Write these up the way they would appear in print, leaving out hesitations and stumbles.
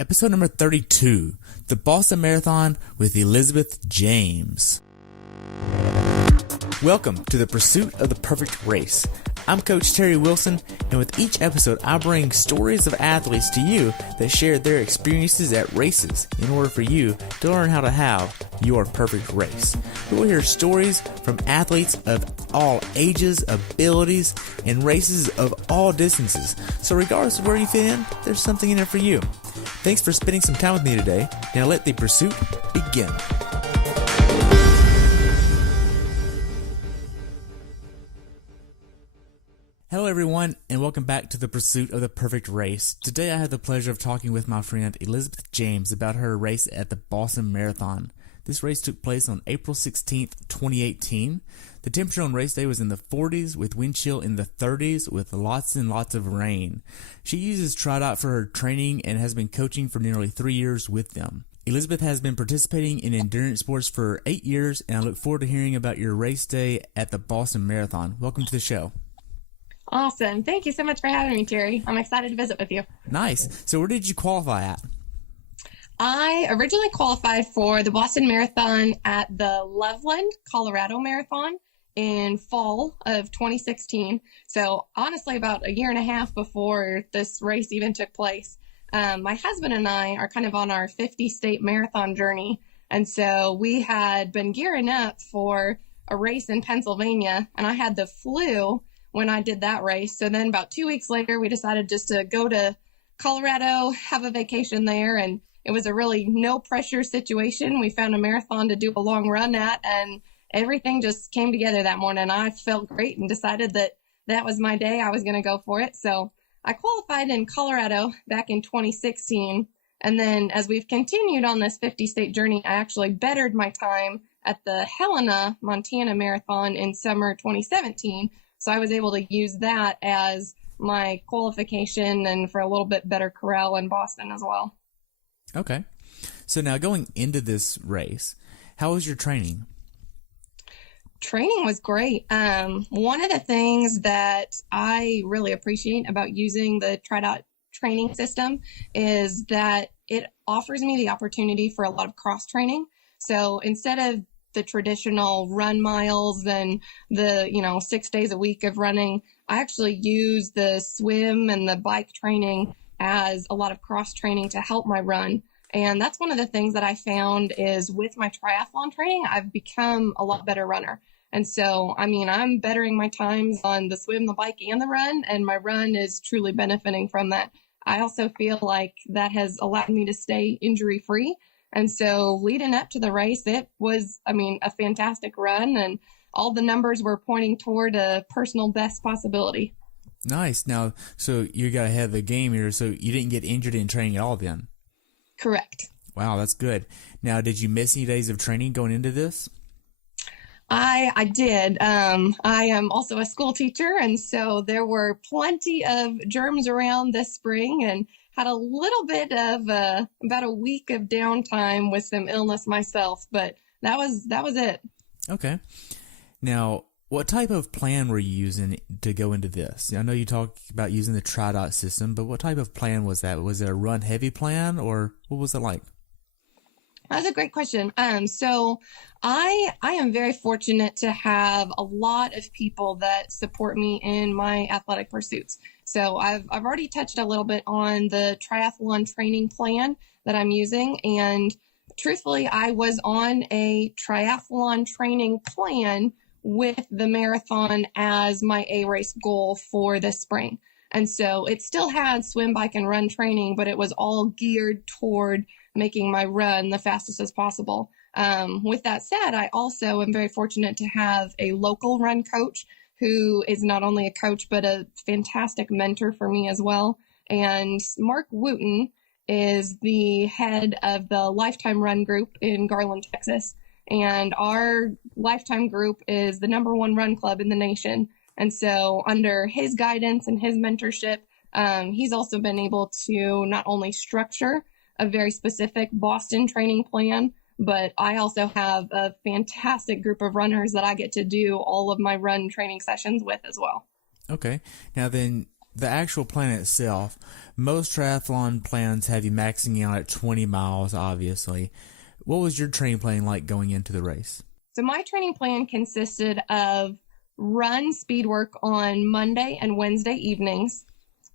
Episode number 32, the Boston Marathon with Elizabeth James. Welcome to the Pursuit of the Perfect Race. I'm Coach Terry Wilson, and with each episode, I bring stories of athletes to you that share their experiences at races in order for you to learn how to have your perfect race. You will hear stories from athletes of all ages, abilities, and races of all distances. So regardless of where you fit in, there's something in it for you. Thanks for spending some time with me today. Now let the pursuit begin. Hello everyone, and welcome back to the Pursuit of the Perfect Race. Today I have the pleasure of talking with my friend Elizabeth James about her race at the Boston Marathon. This race took place on April 16th, 2018. The temperature on race day was in the 40s with wind chill in the 30s with lots and lots of rain. She uses TriDot for her training and has been coaching for nearly 3 years with them. Elizabeth has been participating in endurance sports for 8 years, and I look forward to hearing about your race day at the Boston Marathon. Welcome to the show. Awesome. Thank you so much for having me, Terry. I'm excited to visit with you. Nice. So where did you qualify at? I originally qualified for the Boston Marathon at the Loveland, Colorado Marathon in fall of 2016. So honestly, about a year and a half before this race even took place. My husband and I are kind of on our 50-state marathon journey. And so we had been gearing up for a race in Pennsylvania, and I had the flu when I did that race. So then about 2 weeks later, we decided just to go to Colorado, have a vacation there. And it was a really no pressure situation. We found a marathon to do a long run at, and everything just came together that morning. I felt great and decided that that was my day. I was going to go for it. So I qualified in Colorado back in 2016. And then as we've continued on this 50-state journey, I actually bettered my time at the Helena, Montana Marathon in summer 2017. So I was able to use that as my qualification and for a little bit better corral in Boston as well. Okay. So now going into this race, how was your training? Training was great. One of the things that I really appreciate about using the TriDot training system is that it offers me the opportunity for a lot of cross training. So instead of the traditional run miles and the 6 days a week of running, I actually use the swim and the bike training as a lot of cross training to help my run. And that's one of the things that I found is with my triathlon training, I've become a lot better runner. And so, I'm bettering my times on the swim, the bike, and the run, and my run is truly benefiting from that. I also feel like that has allowed me to stay injury free. And so leading up to the race, it was, a fantastic run, and all the numbers were pointing toward a personal best possibility. Nice. Now, so you got ahead of the game here, so you didn't get injured in training at all then? Correct. Wow, that's good. Now, did you miss any days of training going into this? I did. I am also a school teacher, and so there were plenty of germs around this spring, and had a little bit of about a week of downtime with some illness myself, but that was it. Okay. Now, what type of plan were you using to go into this? I know you talked about using the TriDot system, but what type of plan was that? Was it a run heavy plan, or what was it like? That's a great question. So I am very fortunate to have a lot of people that support me in my athletic pursuits. So I've already touched a little bit on the triathlon training plan that I'm using. And truthfully, I was on a triathlon training plan with the marathon as my A-race goal for this spring. And so it still had swim, bike, and run training, but it was all geared toward making my run the fastest as possible. With that said, I also am very fortunate to have a local run coach who is not only a coach, but a fantastic mentor for me as well. And Mark Wooten is the head of the Lifetime Run Group in Garland, Texas. And our Lifetime Group is the #1 run club in the nation. And so under his guidance and his mentorship, he's also been able to not only structure a very specific Boston training plan, but I also have a fantastic group of runners that I get to do all of my run training sessions with as well. Okay. Now then, the actual plan itself, most triathlon plans have you maxing out at 20 miles, obviously. What was your training plan like going into the race? So my training plan consisted of run speed work on Monday and Wednesday evenings,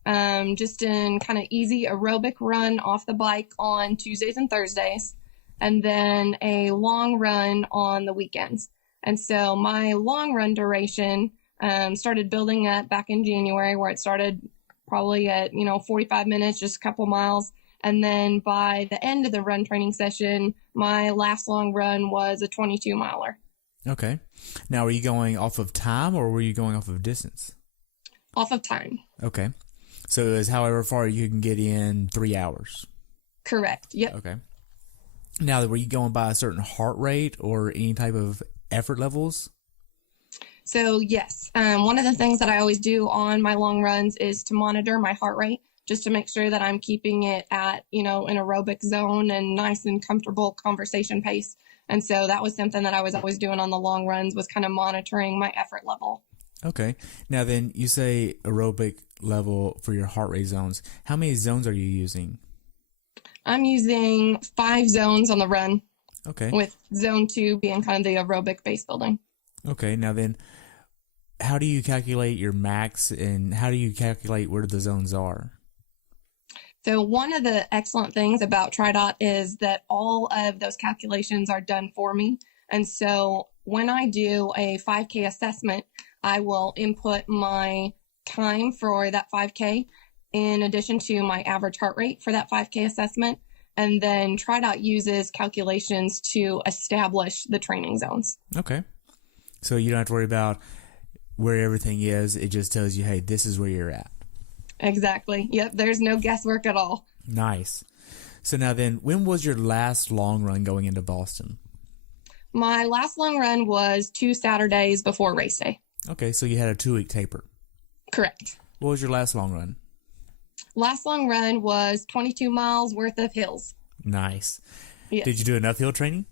just in kind of easy aerobic run off the bike on Tuesdays and Thursdays, and then a long run on the weekends. And so my long run duration started building up back in January, where it started probably at 45 minutes, just a couple miles. And then by the end of the run training session, my last long run was a 22 miler. Okay. Now, were you going off of time or were you going off of distance? Off of time. Okay. So it was however far you can get in 3 hours. Correct. Yep. Okay. Now, were you going by a certain heart rate or any type of effort levels? So yes, one of the things that I always do on my long runs is to monitor my heart rate, just to make sure that I'm keeping it at, an aerobic zone and nice and comfortable conversation pace. And so that was something that I was always doing on the long runs, was kind of monitoring my effort level. Okay. Now then, you say aerobic level for your heart rate zones. How many zones are you using? I'm using 5 zones on the run. Okay. With zone 2 being kind of the aerobic base building. Okay. Now then, how do you calculate your max and how do you calculate where the zones are? So one of the excellent things about TriDot is that all of those calculations are done for me. And so when I do a 5K assessment, I will input my time for that 5K in addition to my average heart rate for that 5K assessment. And then TriDot uses calculations to establish the training zones. Okay. So you don't have to worry about where everything is. It just tells you, hey, this is where you're at. Exactly. Yep. There's no guesswork at all. Nice. So now then, when was your last long run going into Boston? My last long run was 2 Saturdays before race day. Okay. So you had a 2-week taper. Correct. What was your last long run? Last long run was 22 miles worth of hills. Nice. Yes. Did you do enough hill training?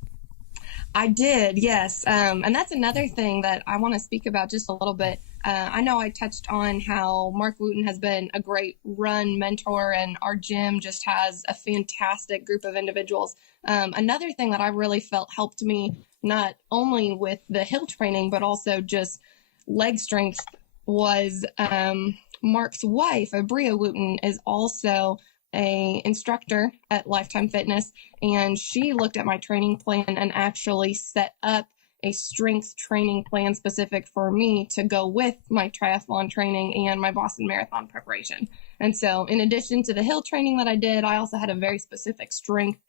I did, yes. And that's another thing that I want to speak about just a little bit. I know I touched on how Mark Wooten has been a great run mentor, and our gym just has a fantastic group of individuals. Another thing that I really felt helped me, not only with the hill training, but also just leg strength, was Mark's wife, Abria Wooten, is also a instructor at Lifetime Fitness, and she looked at my training plan and actually set up a strength training plan specific for me to go with my triathlon training and my Boston Marathon preparation. And so in addition to the hill training that I did, I also had a very specific strength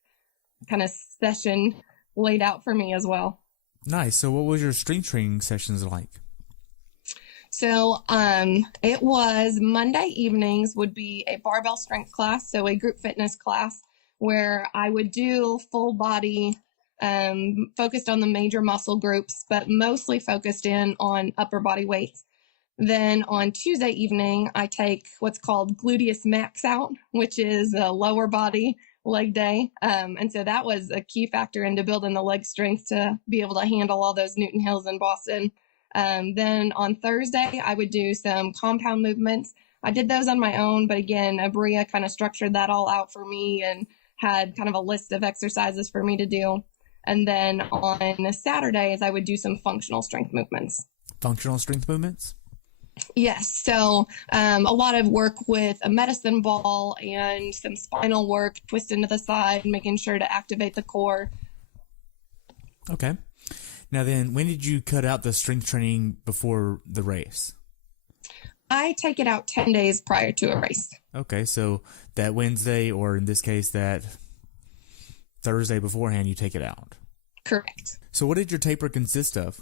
kind of session laid out for me as well. Nice. So what was your strength training sessions like? So it was Monday evenings would be a barbell strength class, so a group fitness class where I would do full body, focused on the major muscle groups, but mostly focused in on upper body weights. Then on Tuesday evening, I take what's called gluteus max out, which is a lower body leg day. And so that was a key factor into building the leg strength to be able to handle all those Newton Hills in Boston. Then on Thursday, I would do some compound movements. I did those on my own, but again, Abria kind of structured that all out for me and had kind of a list of exercises for me to do. And then on Saturdays, I would do some functional strength movements. Functional strength movements? Yes. So a lot of work with a medicine ball and some spinal work, twist into the side, making sure to activate the core. Okay. Now then, when did you cut out the strength training before the race? I take it out 10 days prior to a race. Okay, so that Wednesday, or in this case, that Thursday beforehand, you take it out. Correct. So what did your taper consist of?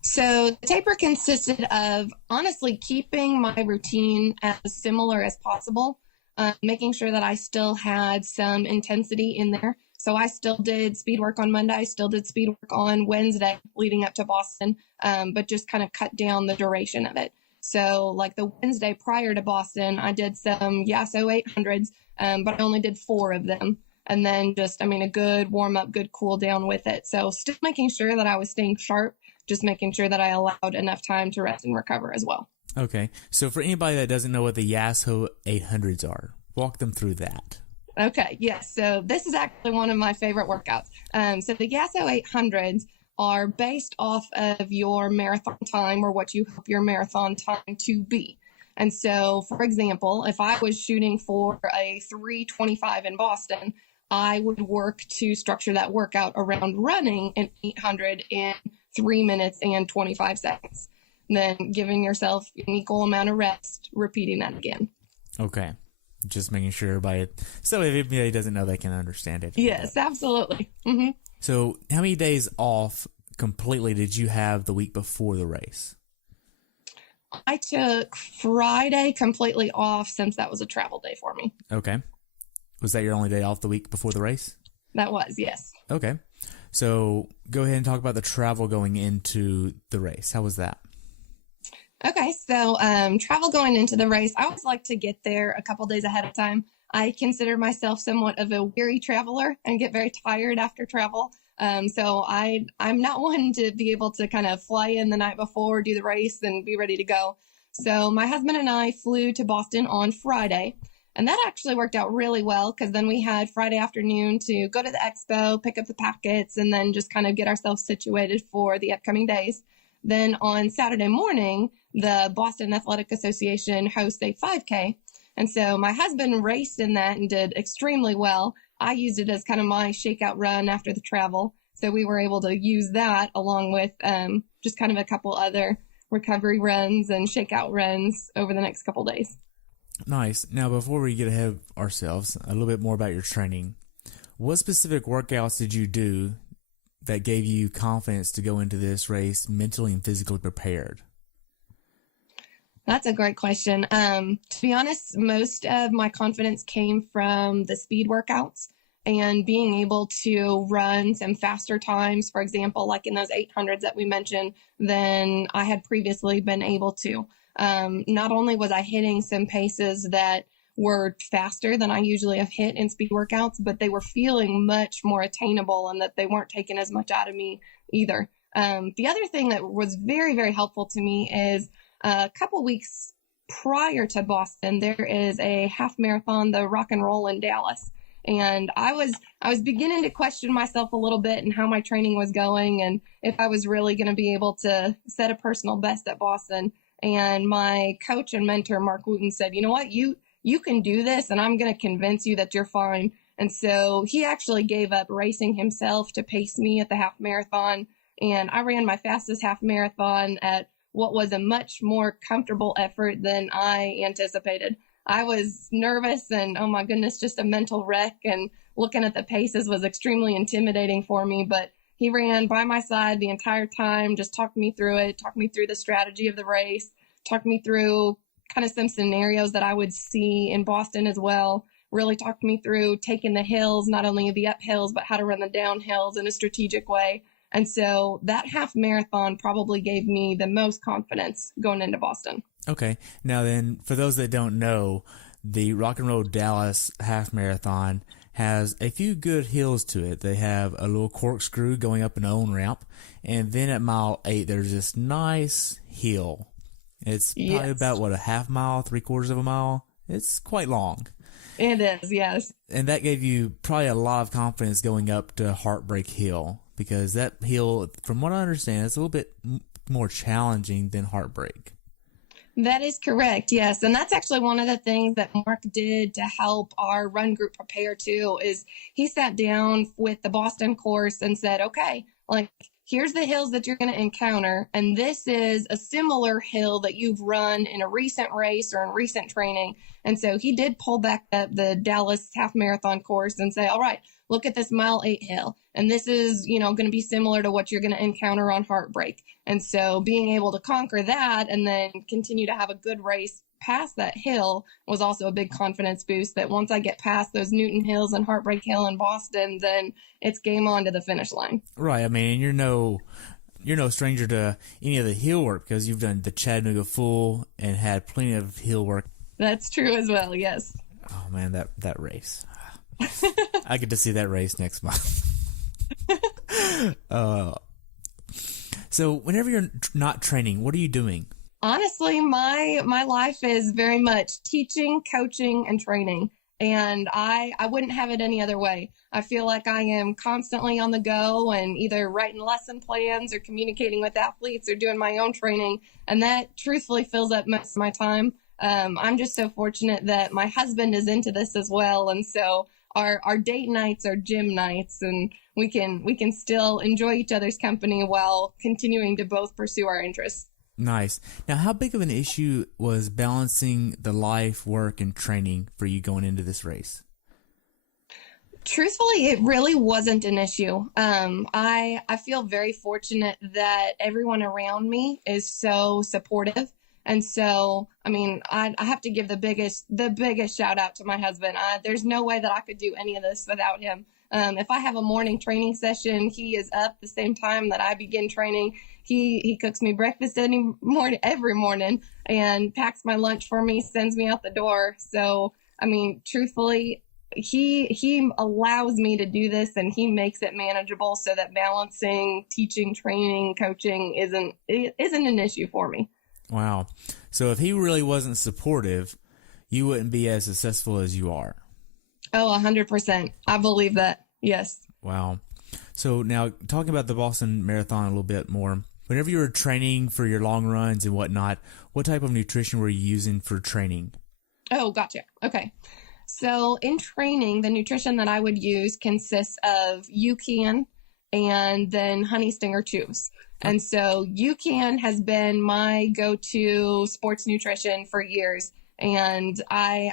So the taper consisted of honestly keeping my routine as similar as possible, making sure that I still had some intensity in there. So I still did speed work on Monday. I still did speed work on Wednesday leading up to Boston, but just kind of cut down the duration of it. So like the Wednesday prior to Boston, I did some Yasso 800s, but I only did 4 of them. And then just, a good warm up, good cool down with it. So still making sure that I was staying sharp, just making sure that I allowed enough time to rest and recover as well. Okay. So for anybody that doesn't know what the Yasso 800s are, walk them through that. Okay, yes. So this is actually one of my favorite workouts. So the Yasso 800s are based off of your marathon time, or what you hope your marathon time to be. And so, for example, if I was shooting for a 3:25 in Boston, I would work to structure that workout around running an 800 in 3 minutes and 25 seconds. And then giving yourself an equal amount of rest, repeating that again. Okay. Just making sure everybody, so if anybody doesn't know, they can understand it. Yes, absolutely. Mm-hmm. So how many days off completely did you have the week before the race? I took Friday completely off since that was a travel day for me. Okay. Was that your only day off the week before the race? That was, yes. Okay. So go ahead and talk about the travel going into the race. How was that? Okay, so travel going into the race, I always like to get there a couple days ahead of time. I consider myself somewhat of a weary traveler and get very tired after travel. So I'm not one to be able to kind of fly in the night before, do the race, and be ready to go. So my husband and I flew to Boston on Friday, and that actually worked out really well because then we had Friday afternoon to go to the expo, pick up the packets, and then just kind of get ourselves situated for the upcoming days. Then on Saturday morning, the Boston Athletic Association hosts a 5K. And so my husband raced in that and did extremely well. I used it as kind of my shakeout run after the travel. So we were able to use that along with just kind of a couple other recovery runs and shakeout runs over the next couple days. Nice. Now, before we get ahead of ourselves, a little bit more about your training. What specific workouts did you do that gave you confidence to go into this race mentally and physically prepared? That's a great question. To be honest, most of my confidence came from the speed workouts and being able to run some faster times, for example, like in those 800s that we mentioned, than I had previously been able to. Not only was I hitting some paces that were faster than I usually have hit in speed workouts, but they were feeling much more attainable and that they weren't taking as much out of me either. The other thing that was very, very helpful to me is a couple weeks prior to Boston, there is a half marathon, the Rock and Roll in Dallas. And I was beginning to question myself a little bit and how my training was going and if I was really going to be able to set a personal best at Boston. And my coach and mentor, Mark Wooten, said, you know what, you can do this and I'm going to convince you that you're fine. And so he actually gave up racing himself to pace me at the half marathon. And I ran my fastest half marathon at what was a much more comfortable effort than I anticipated. I was nervous and, oh my goodness, just a mental wreck. And looking at the paces was extremely intimidating for me. But he ran by my side the entire time, just talked me through it, talked me through the strategy of the race, talked me through kind of some scenarios that I would see in Boston as well. Really talked me through taking the hills, not only the uphills, but how to run the downhills in a strategic way. And so that half marathon probably gave me the most confidence going into Boston. Okay. Now then, for those that don't know, the Rock and Roll Dallas half marathon has a few good hills to it. They have a little corkscrew going up an own ramp. And then at mile 8, there's this nice hill. It's probably about, a half mile, 3/4 of a mile? It's quite long. It is, yes. And that gave you probably a lot of confidence going up to Heartbreak Hill, because that hill, from what I understand, is a little bit more challenging than Heartbreak. That is correct, yes. And that's actually one of the things that Mark did to help our run group prepare too, is he sat down with the Boston course and said, okay, like, here's the hills that you're going to encounter, and this is a similar hill that you've run in a recent race or in recent training. And so he did pull back the Dallas half marathon course and say, all right, look at this mile 8 hill. And this is, going to be similar to what you're going to encounter on Heartbreak. And so being able to conquer that and then continue to have a good race past that hill was also a big confidence boost, that once I get past those Newton Hills and Heartbreak Hill in Boston, then it's game on to the finish line. Right. I mean, you're no stranger to any of the hill work, because you've done the Chattanooga Full and had plenty of hill work. That's true as well, yes. Oh man, that race. I get to see that race next month. So whenever you're not training, what are you doing? Honestly, my life is very much teaching, coaching, and training. And I wouldn't have it any other way. I feel like I am constantly on the go and either writing lesson plans or communicating with athletes or doing my own training. And that truthfully fills up most of my time. I'm just so fortunate that my husband is into this as well. And so our date nights are gym nights, and we can still enjoy each other's company while continuing to both pursue our interests. Nice. Now, how big of an issue was balancing the life, work, and training for you going into this race? Truthfully, it really wasn't an issue. I feel very fortunate that everyone around me is so supportive. And so, I mean, I have to give the biggest shout out to my husband. There's no way that I could do any of this without him. If I have a morning training session, he is up the same time that I begin training. He cooks me breakfast every morning and packs my lunch for me, sends me out the door. So, I mean, truthfully, he allows me to do this, and he makes it manageable so that balancing teaching, training, coaching isn't an issue for me. Wow. So if he really wasn't supportive, you wouldn't be as successful as you are. Oh, 100%. I believe that. Yes. Wow. So now talking about the Boston Marathon a little bit more, whenever you were training for your long runs and whatnot, what type of nutrition were you using for training? Oh, gotcha. Okay. So in training, the nutrition that I would use consists of UCAN and then Honey Stinger Chews. And so UCAN has been my go-to sports nutrition for years. And I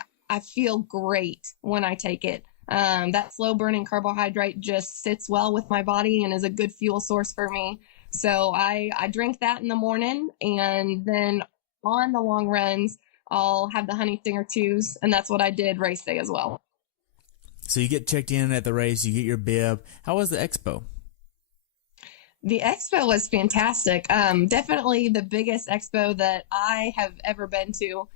feel great when I take it. That slow burning carbohydrate just sits well with my body and is a good fuel source for me. So I drink that in the morning, and then on the long runs, I'll have the Honey Stinger Chews, and that's what I did race day as well. So you get checked in at the race, you get your bib. How was the expo? The expo was fantastic. Definitely the biggest expo that I have ever been to.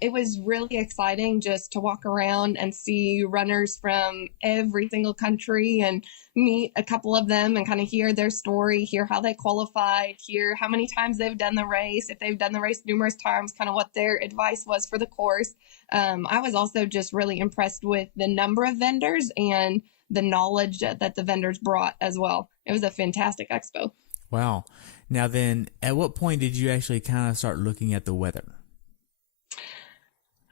It was really exciting just to walk around and see runners from every single country and meet a couple of them and kind of hear their story, hear how they qualified, hear how many times they've done the race, if they've done the race numerous times, kind of what their advice was for the course. I was also just really impressed with the number of vendors and the knowledge that the vendors brought as well. It was a fantastic expo. Wow. Now then, at what point did you actually kind of start looking at the weather?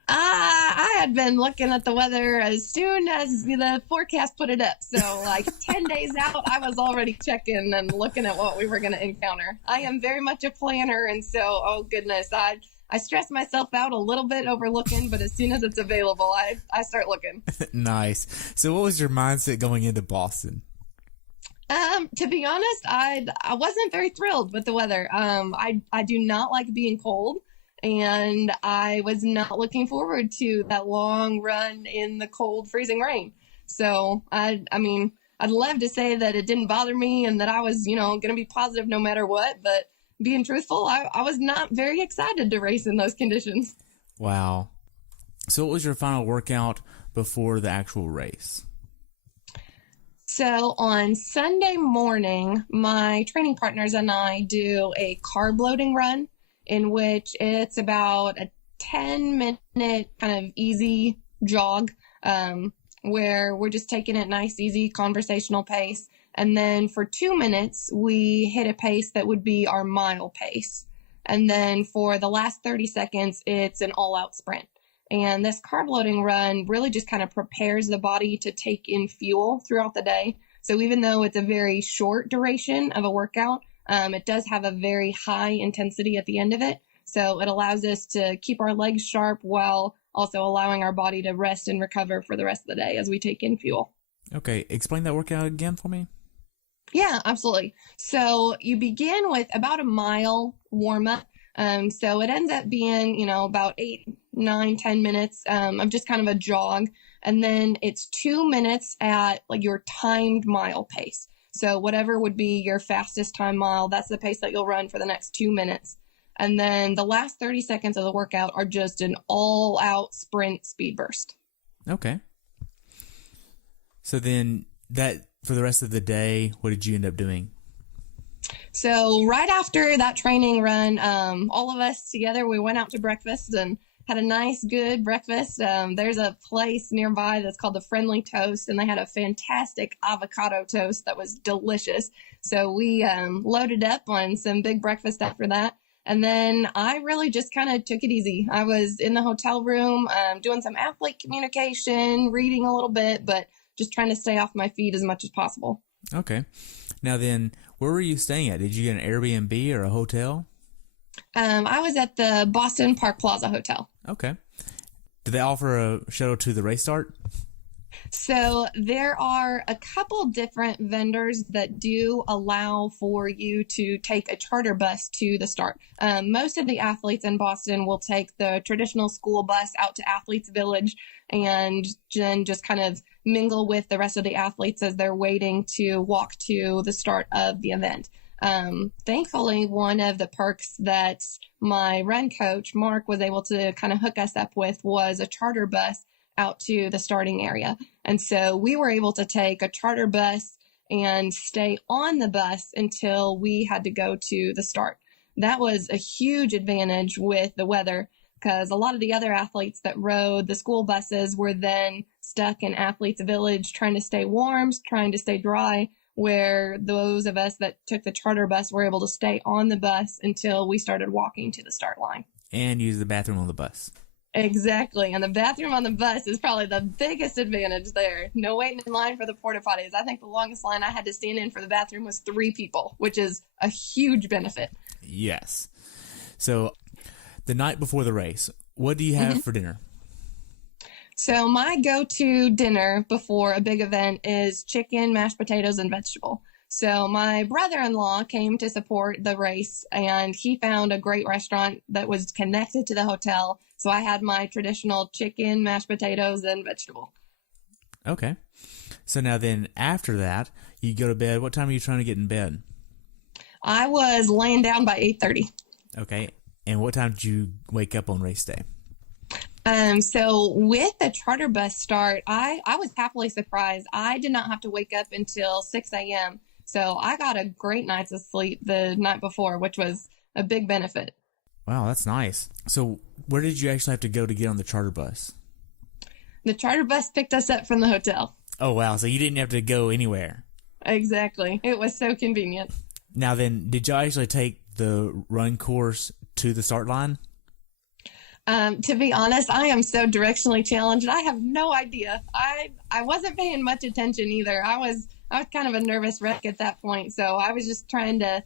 I had been looking at the weather as soon as the forecast put it up. So like 10 days out, I was already checking and looking at what we were going to encounter. I am very much a planner. And so, oh goodness, I stress myself out a little bit over looking, but as soon as it's available, I start looking. Nice. So what was your mindset going into Boston? To be honest, I wasn't very thrilled with the weather. I do not like being cold. And I was not looking forward to that long run in the cold, freezing rain. So, I mean, I'd love to say that it didn't bother me and that I was, going to be positive no matter what. But being truthful, I was not very excited to race in those conditions. Wow. So what was your final workout before the actual race? So on Sunday morning, my training partners and I do a carb loading run, in which it's about a 10-minute kind of easy jog, where we're just taking it nice, easy, conversational pace. And then for 2 minutes, we hit a pace that would be our mile pace. And then for the last 30 seconds, it's an all-out sprint. And this carb loading run really just kind of prepares the body to take in fuel throughout the day. So even though it's a very short duration of a workout, it does have a very high intensity at the end of it. So it allows us to keep our legs sharp while also allowing our body to rest and recover for the rest of the day as we take in fuel. Okay, explain that workout again for me. Yeah, absolutely. So you begin with about a mile warm up. So it ends up being, about 8, 9, 10 minutes of just kind of a jog. And then it's 2 minutes at like your timed mile pace. So whatever would be your fastest time mile, that's the pace that you'll run for the next 2 minutes. And then the last 30 seconds of the workout are just an all-out sprint speed burst. Okay. So then that for the rest of the day, what did you end up doing? So right after that training run, all of us together, we went out to breakfast and had a nice, good breakfast. There's a place nearby that's called the Friendly Toast, and they had a fantastic avocado toast that was delicious. So we loaded up on some big breakfast after that. And then I really just kind of took it easy. I was in the hotel room doing some athlete communication, reading a little bit, but just trying to stay off my feet as much as possible. Okay. Now then, where were you staying at? Did you get an Airbnb or a hotel? I was at the Boston Park Plaza Hotel. Okay. Did they offer a shuttle to the race start? So there are a couple different vendors that do allow for you to take a charter bus to the start. Most of the athletes in Boston will take the traditional school bus out to Athletes Village and then just kind of mingle with the rest of the athletes as they're waiting to walk to the start of the event. Thankfully, one of the perks that my run coach, Mark, was able to kind of hook us up with was a charter bus out to the starting area. And so we were able to take a charter bus and stay on the bus until we had to go to the start. That was a huge advantage with the weather because a lot of the other athletes that rode the school buses were then stuck in Athletes Village trying to stay warm, trying to stay dry, where those of us that took the charter bus were able to stay on the bus until we started walking to the start line. And use the bathroom on the bus. Exactly. And the bathroom on the bus is probably the biggest advantage there. No waiting in line for the porta potties. I think the longest line I had to stand in for the bathroom was 3 people, which is a huge benefit. Yes. So the night before the race, what do you have for dinner? So my go-to dinner before a big event is chicken, mashed potatoes, and vegetable. So my brother-in-law came to support the race, and he found a great restaurant that was connected to the hotel. So I had my traditional chicken, mashed potatoes, and vegetable. Okay. So now then, after that, you go to bed. What time are you trying to get in bed? I was laying down by 8:30. Okay. And what time did you wake up on race day? So with the charter bus start, I was happily surprised. I did not have to wake up until 6 a.m. So I got a great night's of sleep the night before, which was a big benefit. Wow, that's nice. So where did you actually have to go to get on the charter bus? The charter bus picked us up from the hotel. Oh, wow. So you didn't have to go anywhere. Exactly. It was so convenient. Now then, did you actually take the run course to the start line? To be honest, I am so directionally challenged. I have no idea. I wasn't paying much attention either. I was kind of a nervous wreck at that point. So I was just trying to,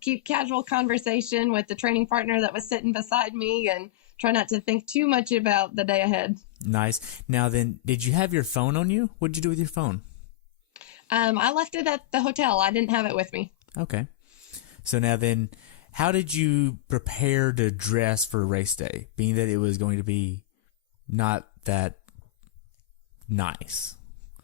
keep casual conversation with the training partner that was sitting beside me and try not to think too much about the day ahead. Nice. Now then, did you have your phone on you? What did you do with your phone? I left it at the hotel. I didn't have it with me. Okay. So now then, how did you prepare to dress for race day, being that it was going to be not that nice?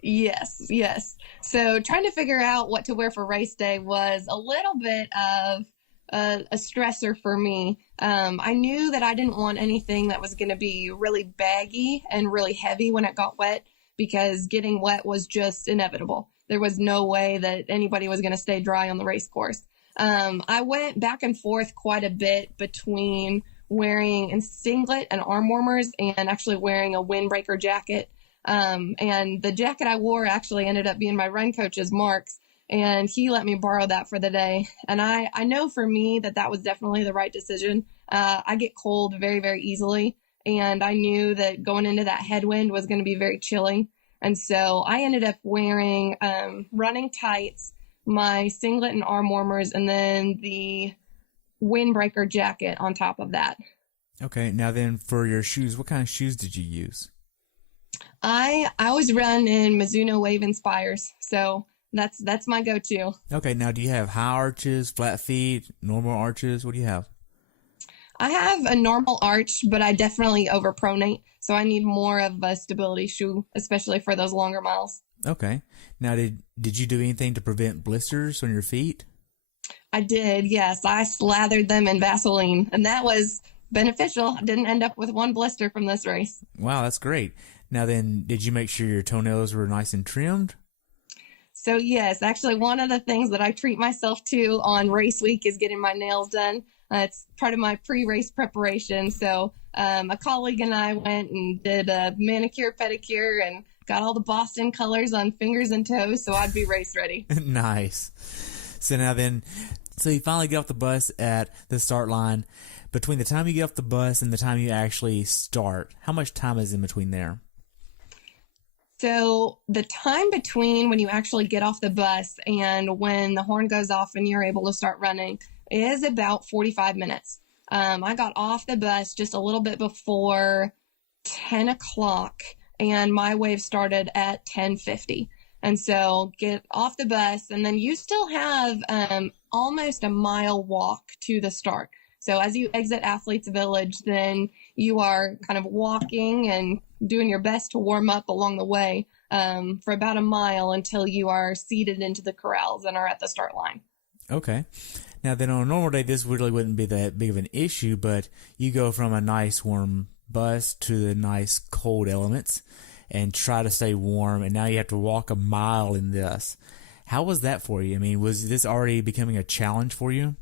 Yes. So trying to figure out what to wear for race day was a little bit of a stressor for me. I knew that I didn't want anything that was going to be really baggy and really heavy when it got wet, because getting wet was just inevitable. There was no way that anybody was going to stay dry on the race course. I went back and forth quite a bit between wearing a singlet and arm warmers and actually wearing a windbreaker jacket. And the jacket I wore actually ended up being my run coach's, Mark's, and he let me borrow that for the day. And I know for me that was definitely the right decision. I get cold very, very easily, and I knew that going into that headwind was going to be very chilling. And so I ended up wearing running tights, my singlet and arm warmers, and then the windbreaker jacket on top of that. Okay, now then for your shoes, what kind of shoes did you use? I always run in Mizuno Wave Inspires, so that's my go-to. Okay, now do you have high arches, flat feet, normal arches? What do you have? I have a normal arch, but I definitely overpronate, so I need more of a stability shoe, especially for those longer miles. Okay. Now, did you do anything to prevent blisters on your feet? I did, yes. I slathered them in Vaseline, and that was beneficial. I didn't end up with one blister from this race. Wow, that's great. Now then, did you make sure your toenails were nice and trimmed? So yes, actually one of the things that I treat myself to on race week is getting my nails done. It's part of my pre-race preparation. So a colleague and I went and did a manicure, pedicure, and got all the Boston colors on fingers and toes, so I'd be race ready. Nice. So now then, so you finally get off the bus at the start line. Between the time you get off the bus and the time you actually start, how much time is in between there? So the time between when you actually get off the bus and when the horn goes off and you're able to start running is about 45 minutes. I got off the bus just a little bit before 10 o'clock, and my wave started at 10:50. And so get off the bus, and then you still have almost a mile walk to the start. So as you exit Athletes Village, then you are kind of walking and doing your best to warm up along the way for about a mile until you are seated into the corrals and are at the start line. Okay. Now then on a normal day, this really wouldn't be that big of an issue, but you go from a nice warm bus to the nice cold elements and try to stay warm, and now you have to walk a mile in this. How was that for you? I mean, was this already becoming a challenge for you?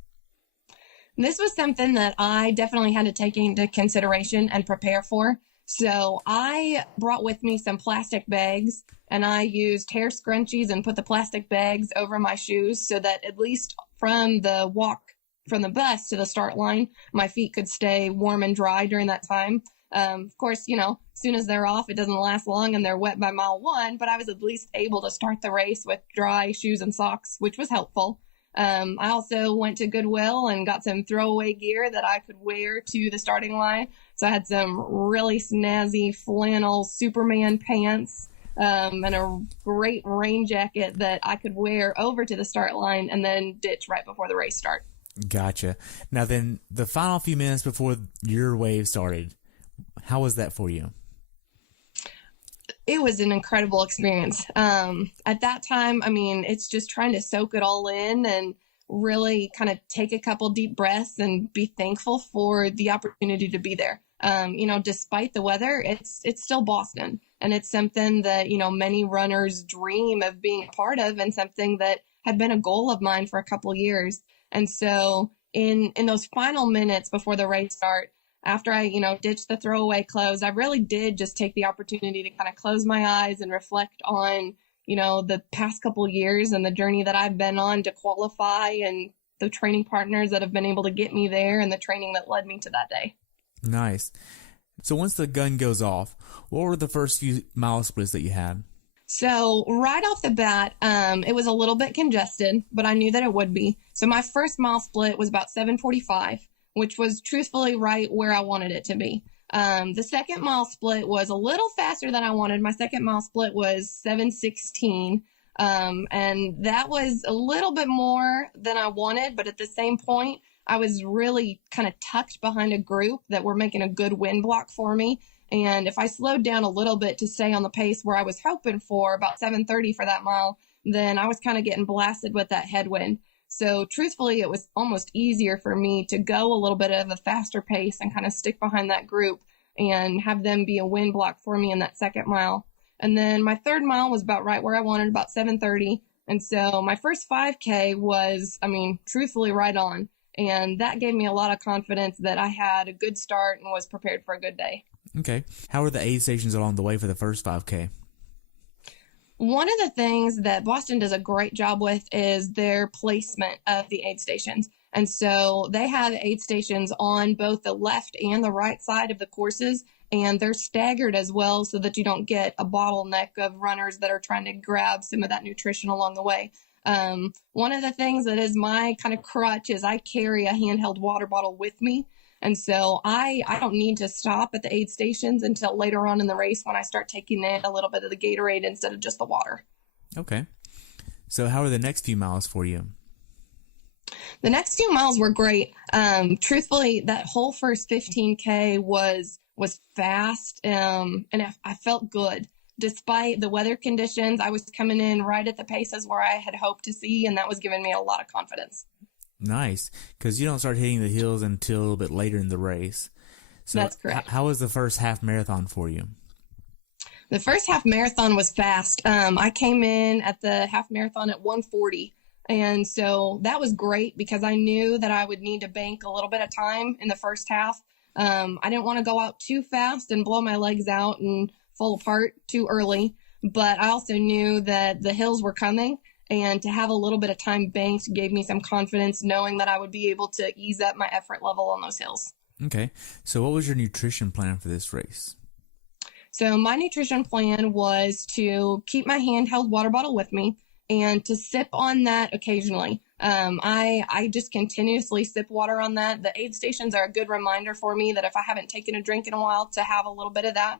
This was something that I definitely had to take into consideration and prepare for. So I brought with me some plastic bags, and I used hair scrunchies and put the plastic bags over my shoes so that at least from the walk from the bus to the start line, my feet could stay warm and dry during that time. Of course, as soon as they're off, it doesn't last long and they're wet by mile one, but I was at least able to start the race with dry shoes and socks, which was helpful. I also went to Goodwill and got some throwaway gear that I could wear to the starting line. So I had some really snazzy flannel Superman pants and a great rain jacket that I could wear over to the start line and then ditch right before the race start. Gotcha. Now then, the final few minutes before your wave started, how was that for you? It was an incredible experience. At that time, I mean, it's just trying to soak it all in and really kind of take a couple deep breaths and be thankful for the opportunity to be there. Despite the weather, it's still Boston, and it's something that, many runners dream of being a part of, and something that had been a goal of mine for a couple years. And so in those final minutes before the race start, after I, ditched the throwaway clothes, I really did just take the opportunity to kind of close my eyes and reflect on, the past couple years and the journey that I've been on to qualify, and the training partners that have been able to get me there, and the training that led me to that day. Nice. So once the gun goes off, what were the first few mile splits that you had? So right off the bat, it was a little bit congested, but I knew that it would be. So my first mile split was about 7:45. Which was truthfully right where I wanted it to be. The second mile split was a little faster than I wanted. My second mile split was 7:16. And that was a little bit more than I wanted, but at the same point, I was really kind of tucked behind a group that were making a good wind block for me. And if I slowed down a little bit to stay on the pace where I was hoping for, about 7:30 for that mile, then I was kind of getting blasted with that headwind. So truthfully, it was almost easier for me to go a little bit of a faster pace and kind of stick behind that group and have them be a wind block for me in that second mile. And then my third mile was about right where I wanted, about 7:30. And so my first 5K was, truthfully right on. And that gave me a lot of confidence that I had a good start and was prepared for a good day. Okay. How were the aid stations along the way for the first 5K? One of the things that Boston does a great job with is their placement of the aid stations. And so they have aid stations on both the left and the right side of the courses, and they're staggered as well so that you don't get a bottleneck of runners that are trying to grab some of that nutrition along the way. One of the things that is my kind of crutch is I carry a handheld water bottle with me. And so I don't need to stop at the aid stations until later on in the race when I start taking in a little bit of the Gatorade instead of just the water. Okay. So how are the next few miles for you? The next few miles were great. Truthfully, that whole first 15K was fast, and I felt good. Despite the weather conditions, I was coming in right at the paces where I had hoped to see, and that was giving me a lot of confidence. Nice, because you don't start hitting the hills until a little bit later in the race. So that's correct. How was the first half marathon for you? The first half marathon was fast. I came in at the half marathon at 1:40. And so that was great because I knew that I would need to bank a little bit of time in the first half. I didn't want to go out too fast and blow my legs out and fall apart too early. But I also knew that the hills were coming, and to have a little bit of time banked gave me some confidence knowing that I would be able to ease up my effort level on those hills. Okay. So what was your nutrition plan for this race? So my nutrition plan was to keep my handheld water bottle with me and to sip on that occasionally. I just continuously sip water on that. The aid stations are a good reminder for me that if I haven't taken a drink in a while, to have a little bit of that.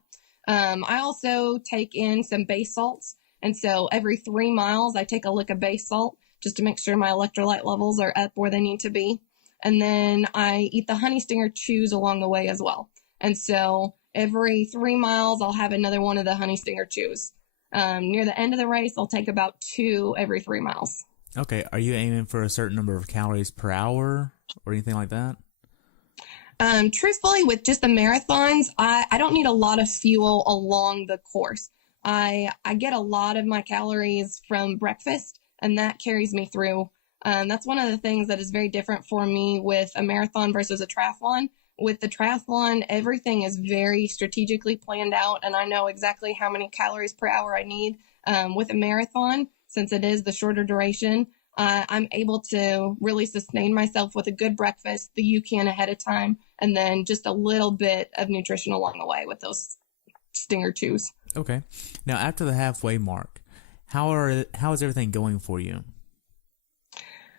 I also take in some base salts. And so every 3 miles, I take a lick of base salt just to make sure my electrolyte levels are up where they need to be. And then I eat the honey stinger chews along the way as well. And so every 3 miles, I'll have another one of the honey stinger chews. Near the end of the race, I'll take about 2 every 3 miles. Okay. Are you aiming for a certain number of calories per hour or anything like that? Truthfully, with just the marathons, I don't need a lot of fuel along the course. I get a lot of my calories from breakfast, and that carries me through. That's one of the things that is very different for me with a marathon versus a triathlon. With the triathlon, everything is very strategically planned out, and I know exactly how many calories per hour I need. With a marathon, since it is the shorter duration, I'm able to really sustain myself with a good breakfast, the UCAN ahead of time, and then just a little bit of nutrition along the way with those stinger chews. Okay. Now, after the halfway mark, how is everything going for you?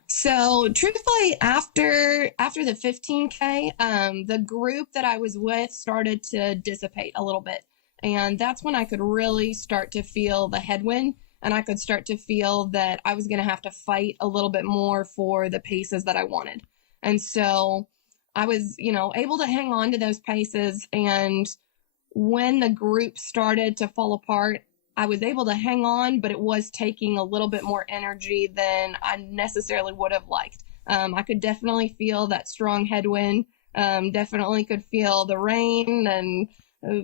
So truthfully, after the 15K, the group that I was with started to dissipate a little bit. And that's when I could really start to feel the headwind, and I could start to feel that I was going to have to fight a little bit more for the paces that I wanted. And so I was, able to hang on to those paces. And when the group started to fall apart, I was able to hang on, but it was taking a little bit more energy than I necessarily would have liked. I could definitely feel that strong headwind, definitely could feel the rain and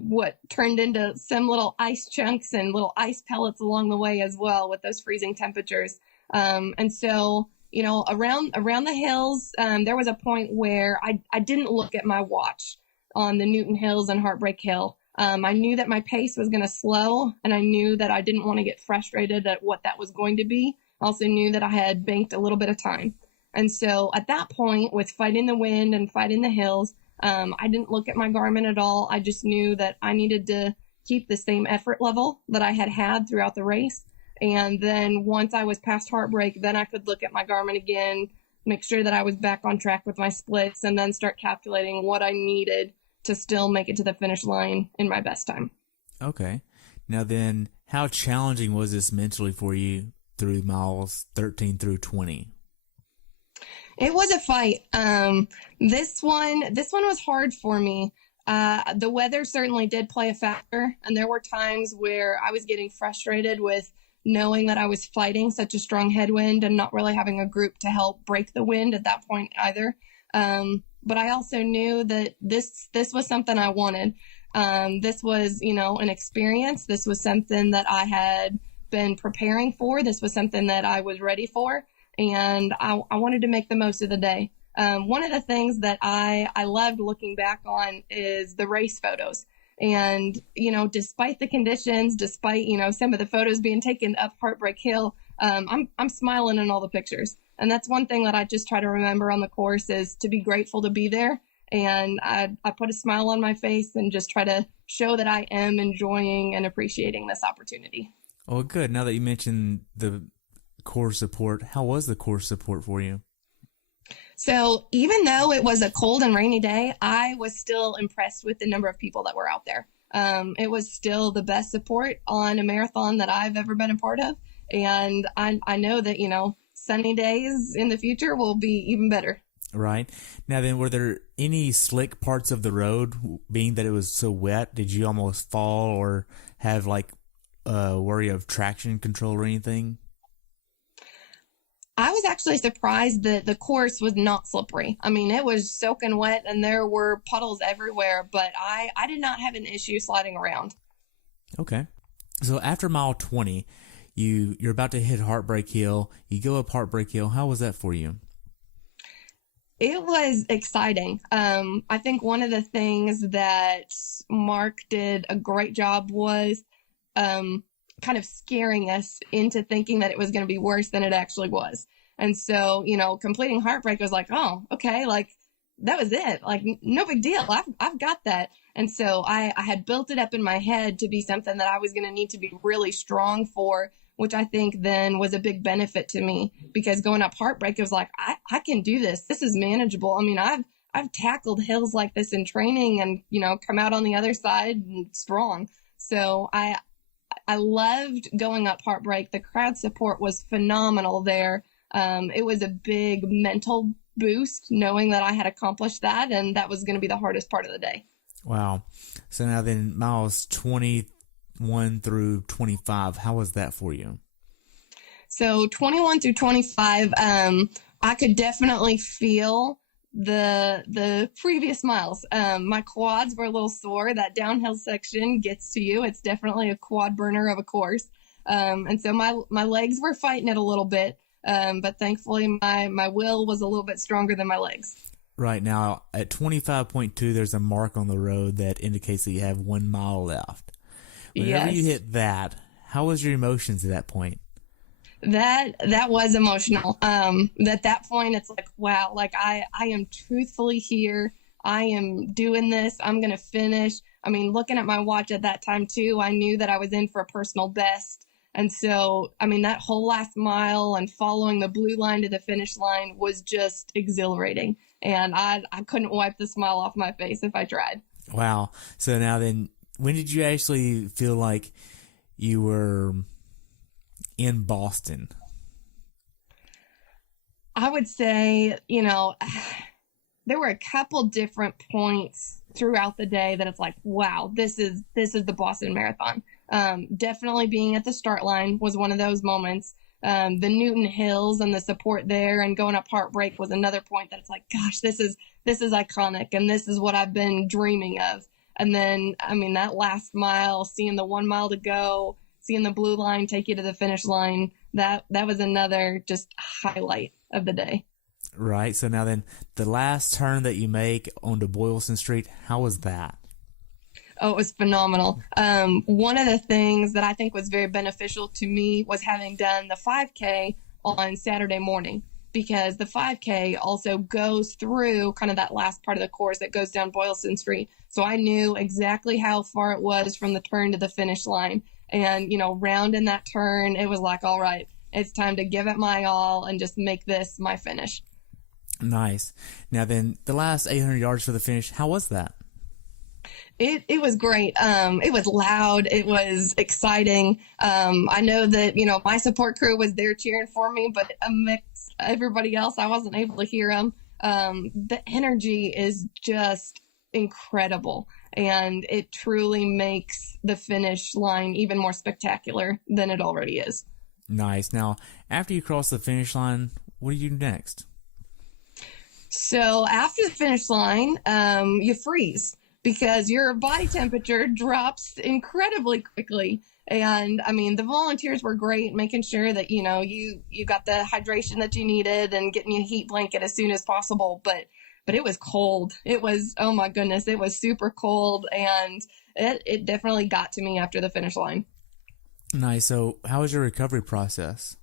what turned into some little ice chunks and little ice pellets along the way as well with those freezing temperatures. And so, around the hills, there was a point where I didn't look at my watch on the Newton Hills and Heartbreak Hill. I knew that my pace was going to slow, and I knew that I didn't want to get frustrated at what that was going to be. I also knew that I had banked a little bit of time. And so at that point, with fighting the wind and fighting the hills, I didn't look at my Garmin at all. I just knew that I needed to keep the same effort level that I had throughout the race. And then once I was past Heartbreak, then I could look at my Garmin again, make sure that I was back on track with my splits, and then start calculating what I needed to still make it to the finish line in my best time. Okay. Now then, how challenging was this mentally for you through miles 13 through 20? It was a fight. This one was hard for me. The weather certainly did play a factor, and there were times where I was getting frustrated with knowing that I was fighting such a strong headwind and not really having a group to help break the wind at that point either. But I also knew that this was something I wanted. This was, an experience. This was something that I had been preparing for. This was something that I was ready for. And I wanted to make the most of the day. One of the things that I loved looking back on is the race photos. And, despite the conditions, despite, some of the photos being taken up Heartbreak Hill, I'm smiling in all the pictures. And that's one thing that I just try to remember on the course is to be grateful to be there. And I put a smile on my face and just try to show that I am enjoying and appreciating this opportunity. Oh, good. Now that you mentioned the course support, how was the course support for you? So even though it was a cold and rainy day, I was still impressed with the number of people that were out there. It was still the best support on a marathon that I've ever been a part of. And I know that, sunny days in the future will be even better. Right. Now then, were there any slick parts of the road, being that it was so wet? Did you almost fall or have worry of traction control or anything? I was actually surprised that the course was not slippery. I mean, it was soaking wet and there were puddles everywhere, but I did not have an issue sliding around. Okay. So after mile 20, you're about to hit Heartbreak Hill. You go up Heartbreak Hill. How was that for you? It was exciting. I think one of the things that Mark did a great job was kind of scaring us into thinking that it was going to be worse than it actually was. And so, completing Heartbreak was like, oh, okay, like that was it. Like, no big deal. I've got that. And so I had built it up in my head to be something that I was going to need to be really strong for, which I think then was a big benefit to me, because going up Heartbreak, it was like, I can do this. This is manageable. I mean, I've tackled hills like this in training and, come out on the other side and strong. So I loved going up Heartbreak. The crowd support was phenomenal there. It was a big mental boost knowing that I had accomplished that, and that was going to be the hardest part of the day. Wow. So now then, miles 21 through 25, how was that for you? So 21 through 25, I could definitely feel the previous miles. My quads were a little sore. That downhill section gets to you. It's definitely a quad burner of a course. And so my legs were fighting it a little bit. But thankfully my will was a little bit stronger than my legs. Right now at 25.2, there's a mark on the road that indicates that you have 1 mile left. Whenever you hit that, how was your emotions at that point? That was emotional. At that point, it's like, wow, like I am truthfully here. I am doing this. I'm going to finish. I mean, looking at my watch at that time too, I knew that I was in for a personal best. And so, I mean, that whole last mile and following the blue line to the finish line was just exhilarating. And I couldn't wipe the smile off my face if I tried. Wow. So now then, when did you actually feel like you were in Boston? I would say, there were a couple different points throughout the day that it's like, wow, this is the Boston Marathon. Definitely being at the start line was one of those moments. The Newton Hills and the support there and going up Heartbreak was another point that it's like, gosh, this is iconic and this is what I've been dreaming of. And then, I mean, that last mile, seeing the 1 mile to go, seeing the blue line take you to the finish line, that was another just highlight of the day. Right. So now then, the last turn that you make onto Boylston Street, how was that? Oh, it was phenomenal. One of the things that I think was very beneficial to me was having done the 5K on Saturday morning, because the 5K also goes through kind of that last part of the course that goes down Boylston Street. So I knew exactly how far it was from the turn to the finish line. And, rounding that turn, it was like, all right, it's time to give it my all and just make this my finish. Nice. Now then, the last 800 yards for the finish, how was that? It was great. It was loud. It was exciting. I know that, my support crew was there cheering for me, but amidst everybody else, I wasn't able to hear them. The energy is just incredible, and it truly makes the finish line even more spectacular than it already is. Nice. Now, after you cross the finish line, what do you do next? So after the finish line, you freeze, because your body temperature drops incredibly quickly. And I mean, the volunteers were great, making sure that, you got the hydration that you needed and getting you a heat blanket as soon as possible. But it was cold. It was, oh my goodness, it was super cold. And it definitely got to me after the finish line. Nice. So how was your recovery process?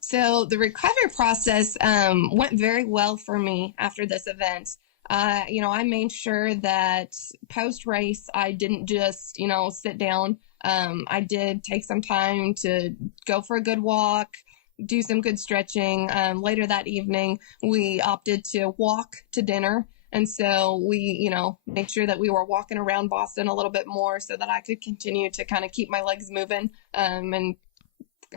So the recovery process went very well for me after this event. I made sure that post-race, I didn't just, sit down. I did take some time to go for a good walk, do some good stretching. Later that evening, we opted to walk to dinner. And so we, made sure that we were walking around Boston a little bit more so that I could continue to kind of keep my legs moving, and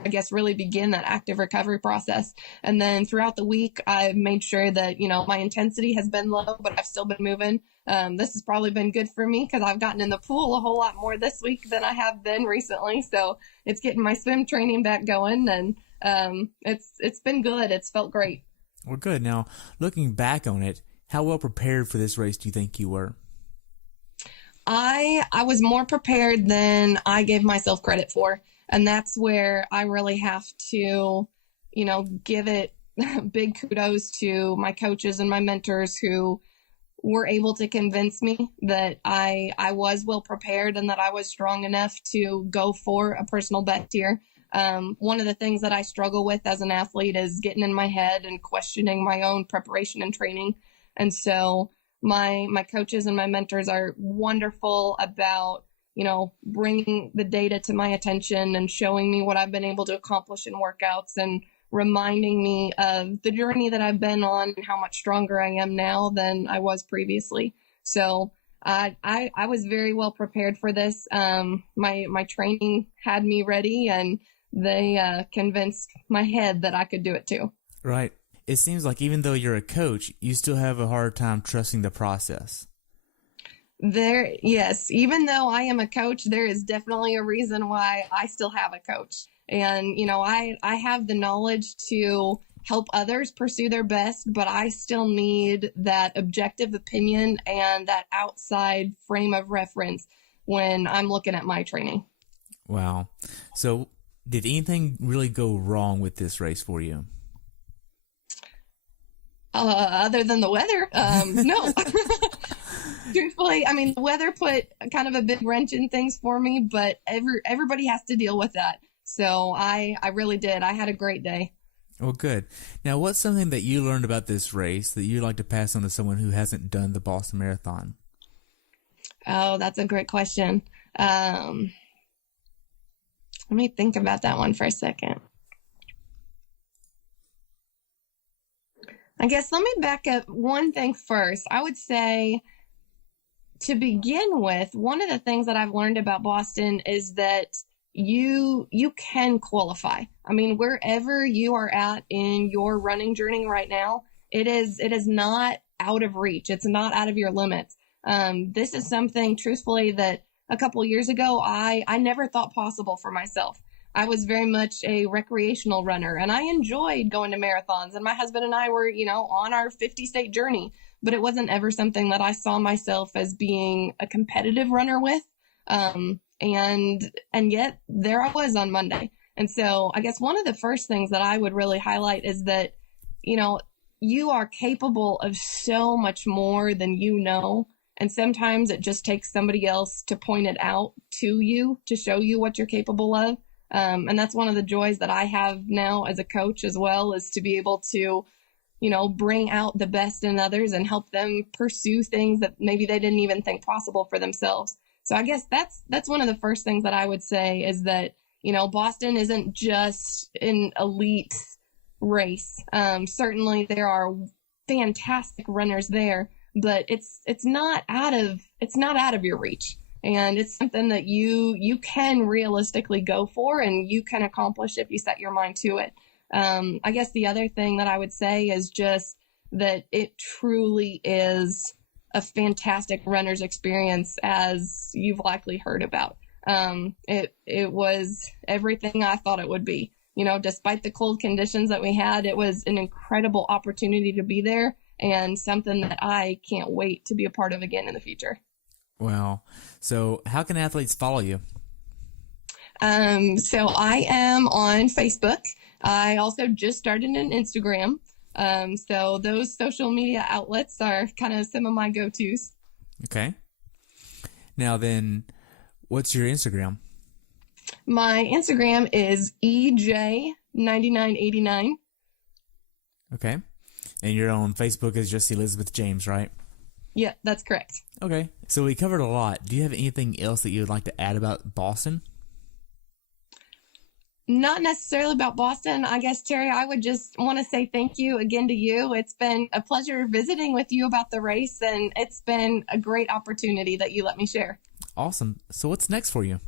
I guess really begin that active recovery process. And then throughout the week, I've made sure that, my intensity has been low, but I've still been moving. This has probably been good for me because I've gotten in the pool a whole lot more this week than I have been recently. So it's getting my swim training back going, and it's been good. It's felt great. Well, good. Now, looking back on it, how well prepared for this race do you think you were? I was more prepared than I gave myself credit for. And that's where I really have to, give it big kudos to my coaches and my mentors who were able to convince me that I was well prepared and that I was strong enough to go for a personal best here. One of the things that I struggle with as an athlete is getting in my head and questioning my own preparation and training. And so my coaches and my mentors are wonderful about, bringing the data to my attention and showing me what I've been able to accomplish in workouts and reminding me of the journey that I've been on and how much stronger I am now than I was previously. So I was very well prepared for this. My training had me ready, and they convinced my head that I could do it too. Right. It seems like even though you're a coach, you still have a hard time trusting the process. Yes, even though I am a coach, there is definitely a reason why I still have a coach. And, I have the knowledge to help others pursue their best, but I still need that objective opinion and that outside frame of reference when I'm looking at my training. Wow. So did anything really go wrong with this race for you? Other than the weather, no. Truthfully, the weather put kind of a big wrench in things for me, but everybody has to deal with that. So I really did. I had a great day. Well, good. Now, what's something that you learned about this race that you'd like to pass on to someone who hasn't done the Boston Marathon? Oh, that's a great question. Let me think about that one for a second. I guess let me back up one thing first. I would say, to begin with, one of the things that I've learned about Boston is that you can qualify. Wherever you are at in your running journey right now, it is not out of reach. It's not out of your limits. This is something, truthfully, that a couple years ago, I never thought possible for myself. I was very much a recreational runner, and I enjoyed going to marathons, and my husband and I were, on our 50-state journey, but it wasn't ever something that I saw myself as being a competitive runner with. And yet there I was on Monday. And so I guess one of the first things that I would really highlight is that, you are capable of so much more than you know. And sometimes it just takes somebody else to point it out to you, to show you what you're capable of. And that's one of the joys that I have now as a coach as well, is to be able to, bring out the best in others and help them pursue things that maybe they didn't even think possible for themselves. So I guess that's one of the first things that I would say is that, Boston isn't just an elite race. Certainly there are fantastic runners there, but it's not out of your reach. And it's something that you can realistically go for and you can accomplish if you set your mind to it. I guess the other thing that I would say is just that it truly is a fantastic runner's experience, as you've likely heard about. It was everything I thought it would be. Despite the cold conditions that we had, it was an incredible opportunity to be there and something that I can't wait to be a part of again in the future. Wow. So how can athletes follow you? So I am on Facebook. I also just started an Instagram. So those social media outlets are kind of some of my go-tos. Okay. Now then, what's your Instagram? My Instagram is EJ9989. Okay. And you're on Facebook as just Elizabeth James, right? Yeah, that's correct. Okay. So we covered a lot. Do you have anything else that you would like to add about Boston? Not necessarily about Boston. I guess, Terry, I would just want to say thank you again to you. It's been a pleasure visiting with you about the race, and it's been a great opportunity that you let me share. Awesome. So what's next for you?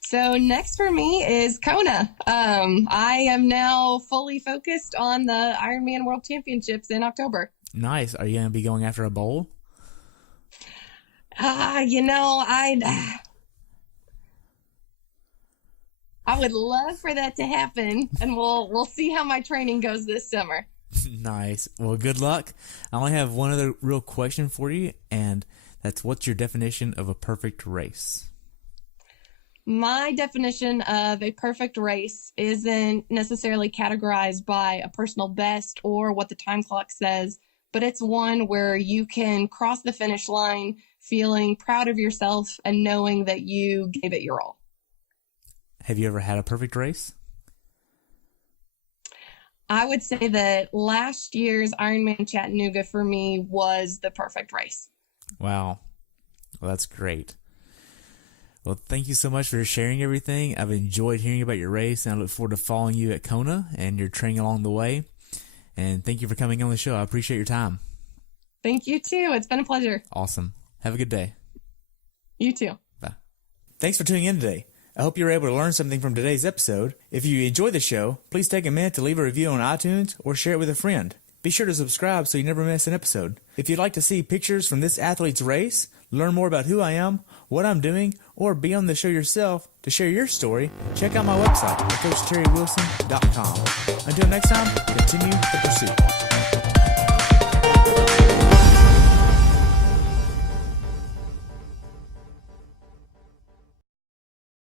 So next for me is Kona. I am now fully focused on the Ironman World Championships in October. Nice. Are you going to be going after a bowl? I would love for that to happen, and we'll see how my training goes this summer. Nice. Well, good luck. I only have one other real question for you, and That's what's your definition of a perfect race? My definition of a perfect race isn't necessarily categorized by a personal best or what the time clock says, but it's one where you can cross the finish line feeling proud of yourself and knowing that you gave it your all. Have you ever had a perfect race? I would say that last year's Ironman Chattanooga for me was the perfect race. Wow. Well, that's great. Well, thank you so much for sharing everything. I've enjoyed hearing about your race, and I look forward to following you at Kona and your training along the way. And thank you for coming on the show. I appreciate your time. Thank you, too. It's been a pleasure. Awesome. Have a good day. You too. Bye. Thanks for tuning in today. I hope you were able to learn something from today's episode. If you enjoyed the show, please take a minute to leave a review on iTunes or share it with a friend. Be sure to subscribe so you never miss an episode. If you'd like to see pictures from this athlete's race, learn more about who I am, what I'm doing, or be on the show yourself to share your story, check out my website at CoachTerryWilson.com. Until next time, continue the pursuit.